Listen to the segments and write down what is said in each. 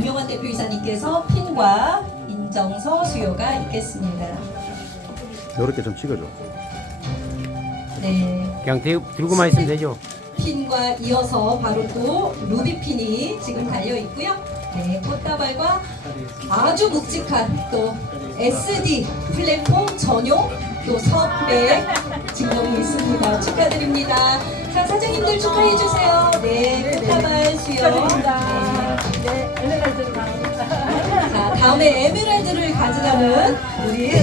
박명환 대표이사님께서 핀과 인정서 수여가 있겠습니다. 이렇게 좀 찍어줘. 네. 그냥 들, 들고만 있으면 되죠. 핀과 이어서 바로 또 루비핀이 지금 달려 있고요. 네, 꽃다발과 아주 묵직한 또 SD 플랫폼 전용 또 선배 증정이 있습니다. 축하드립니다. 자, 사장님들 축하해 주세요. 네, 꽃다발 수여. 네. 자, 다음에 에메랄드를 가져가는 우리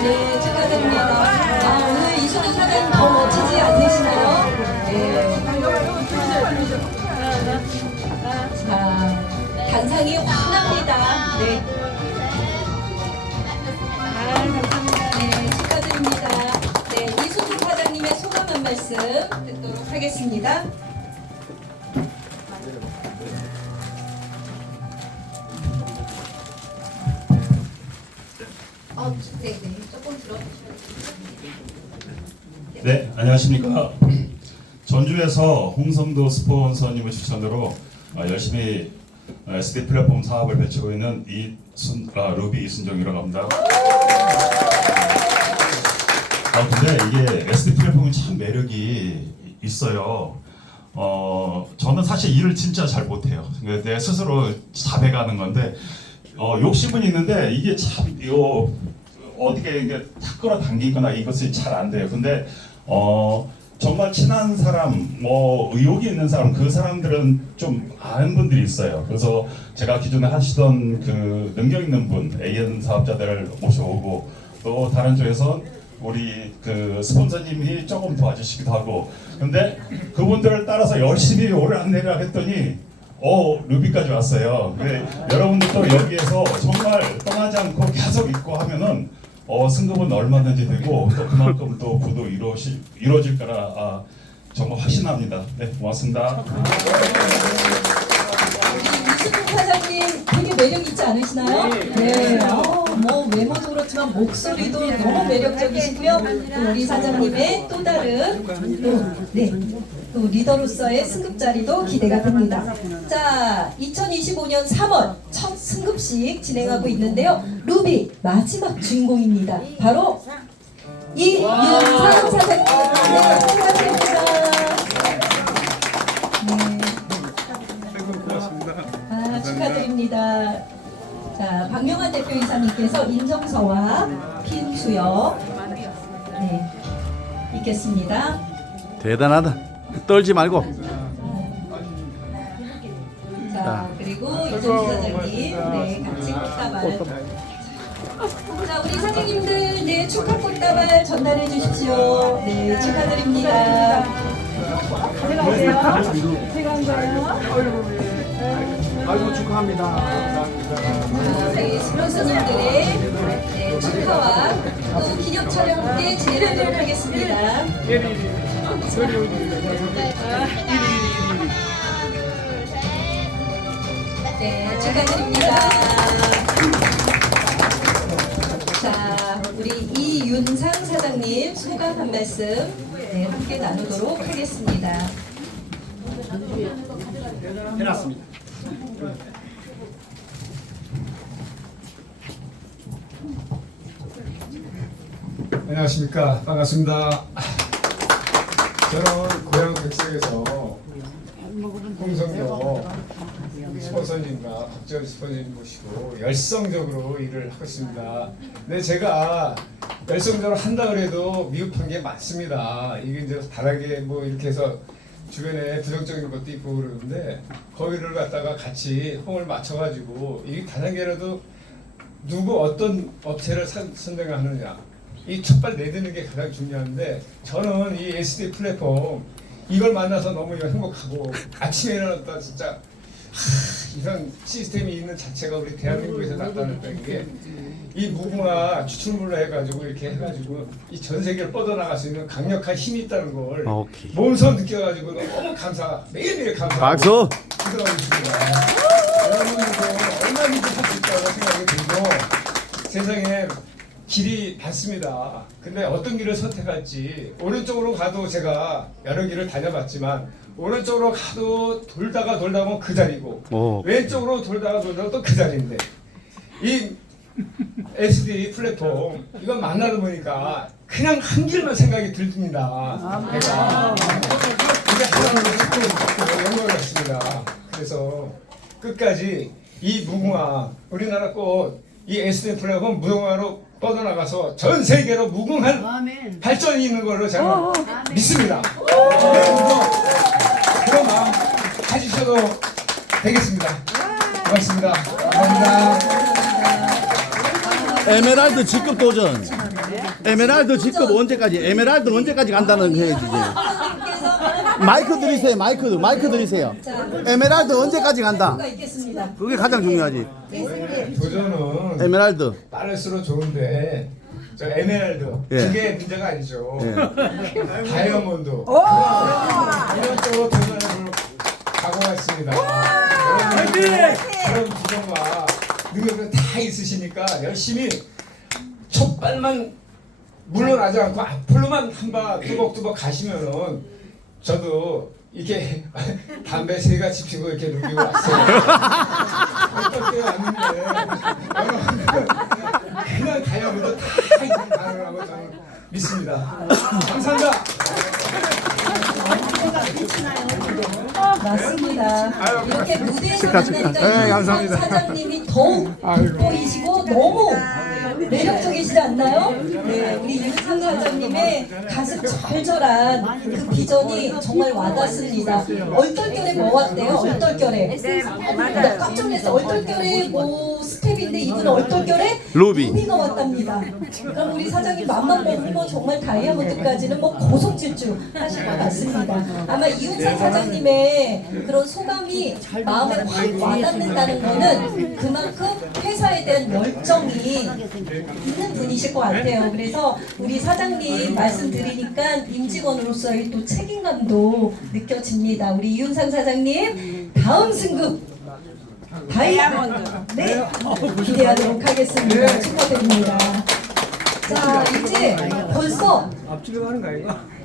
네, 축하드립니다. 자, 오늘 이수정 사장님 더 멋지지 않으시나요? 네. 자, 단상이 환합니다. 네. 네, 축하드립니다. 네, 이수정 사장님의 소감 한 말씀 듣도록 하겠습니다. 어, 네, 네, 조금 들어주셔야 네, 안녕하십니까. 전주에서 홍성도 스폰서님의 추천으로 어, 열심히 어, SD 플랫폼 사업을 펼치고 있는 이순 아, 루비 이순정이라고 합니다. 아 근데 이게 SD 플랫폼이 참 매력이 있어요. 어 저는 사실 일을 진짜 잘 못해요. 내 스스로 자백하는 건데 어, 욕심은 있는데 이게 참 이거 어떻게 이게 탁 끌어당기거나 이것이 잘 안 돼요. 근데 어 정말 친한 사람, 뭐 의욕이 있는 사람, 그 사람들은 좀 아는 분들이 있어요. 그래서 제가 기존에 하시던 그 능력 있는 분, AN 사업자들을 모셔오고 또 다른 쪽에서 우리 그 스폰서님이 조금 도와주시기도 하고 근데 그분들을 따라서 열심히 오르락내리락 했더니 어 루비까지 왔어요. 근데 여러분들도 여기에서 정말 떠나지 않고 계속 있고 하면은 어 승급은 얼마든지 되고 또 그만큼 또 부도 이루어질 이루어질 거라 아, 정말 확신합니다. 네 고맙습니다. 이수근 사장님 되게 매력 있지 않으시나요? 네. 어, 뭐 외모도 그렇지만 목소리도 너무 매력적이시고요. 또 우리 사장님의 또 다른 또, 네. 또 리더로서의 승급 자리도 기대가 됩니다. 자, 2025년 3월 첫 승급식 진행하고 있는데요. 루비 마지막 주인공입니다. 바로 이윤상 사장님. 네, 축하드립니다. 네. 아, 축하드립니다. 자, 박명환 대표이사님께서 인정서와 핀 수여 네, 있겠습니다. 대단하다. 떨지 말고. 자, 그리고 이정수 사장님, 네, 같이 꽃다발. 자, 우리 사장님들, 네, 축하 꽃다발 전달해 주십시오. 네, 축하드립니다. 가져가세요. 제가 한 거예요. 아이고 축하합니다. 저희 스폰서님들의 네, 축하와 또 기념 촬영 함께 진행하도록 하겠습니다. 네, 축하드립니다. 자, 우리 이윤상 사장님 소감 한 말씀 네, 함께 나누도록 하겠습니다. 해놨습니다. 안녕하십니까 반갑습니다. 저는 고향 백석에서 홍성도 스폰서님과 박지원 스폰서님 모시고 열성적으로 일을 하고 있습니다. 근데 제가 열성적으로 한다 그래도 미흡한 게 많습니다. 이게 이제 다르게 뭐 이렇게 해서 주변에 부정적인 것도 있고 그러는데 거기를 갖다가 같이 홍을 맞춰가지고 이 다단계라도 누구 어떤 업체를 선- 선택하느냐. 이 첫발 내드는 게 가장 중요한데 저는 이 SD 플랫폼 이걸 만나서 너무 행복하고 아침에 일어났다 진짜 하, 이런 시스템이 있는 자체가 우리 대한민국에서 나타났다는 게 이 무궁화 추출물로 해가지고 이렇게 해가지고 이 전 세계를 뻗어나갈 수 있는 강력한 힘이 있다는 걸 오케이. 몸소 느껴가지고 너무 감사 매일매일 감사하고 박수. 기도하고 있습니다. 여러분들도 얼마든지 할수 있다고 생각이 들고 세상에 길이 많습니다. 근데 어떤 길을 선택할지 오른쪽으로 가도 제가 여러 길을 다녀봤지만 오른쪽으로 가도 돌다가 돌다 보면 그 자리고 오. 왼쪽으로 돌다가 돌다가 또 그 자리인데 이 SD 플랫폼 이건 만나다 보니까 그냥 한 길만 생각이 듭니다. 내가 그게 하나님의 축복을 영광을 했습니다. 그래서 끝까지 이 무궁화 우리나라 꽃이 SD 플랫폼 무궁화로 뻗어나가서 전 세계로 무궁한 발전이 있는 걸로 제가 믿습니다. 그래서 그런 마음 가지셔도 되겠습니다. 고맙습니다. 감사합니다. 에메랄드 직급 도전. 에메랄드 직급 언제까지? 에메랄드 언제까지 간다는 그 얘기지. 마이크 드리세요. 마이크 마이크 드리세요. 에메랄드 언제까지 간다? 있겠습니다. 그게 가장 중요하지. 도전은 에메랄드. 빠를수록 좋은데 저 에메랄드 예. 그게 문제가 아니죠. 예. 다이아몬드 이런 쪽으로 도전을. 여러분들 그런 부정과 능력을 다 있으시니까 열심히 촉발만 물러나지 않고 앞으로만 한 바 뚜벅뚜벅 가시면은 저도 이렇게 담배 세 가지 피고 이렇게 누기고 왔어요. 어떻게 왔는데 여러분들 그냥 다이아몬드 다 가능하고 저는 믿습니다. 감사합니다. 맞습니다. 이렇게 무대에서. 만나니까 네, 감사합니다. 이윤상 사장님이 더욱 돋보이시고 너무 매력적이시지 않나요? 네, 우리 윤상 사장님의 가슴 절절한 그 비전이 정말 와닿습니다. 얼떨결에 뭐 왔대요? 얼떨결에. 나 깜짝 놀랐어. 얼떨결에 뭐 스텝인데 이분 얼떨결에 루비. 루비가 왔답니다. 그럼 우리 사장님 맘만 먹으면 정말 다이아몬드까지는 뭐 고속질주 하실 것 같습니다. 아마 이윤상 사장님의 그런 소감이 마음에 확 와닿는다는 거는 그만큼 회사에 대한 열정이 있는 분이실 것 같아요. 그래서 우리 사장님 말씀 드리니까 임직원으로서의 또 책임감도 느껴집니다. 우리 이윤상 사장님 다음 승급 다이아몬드 네 기대하도록 하겠습니다. 축하드립니다. 자 이제 벌써 앞뒤로 가는 거 아이가?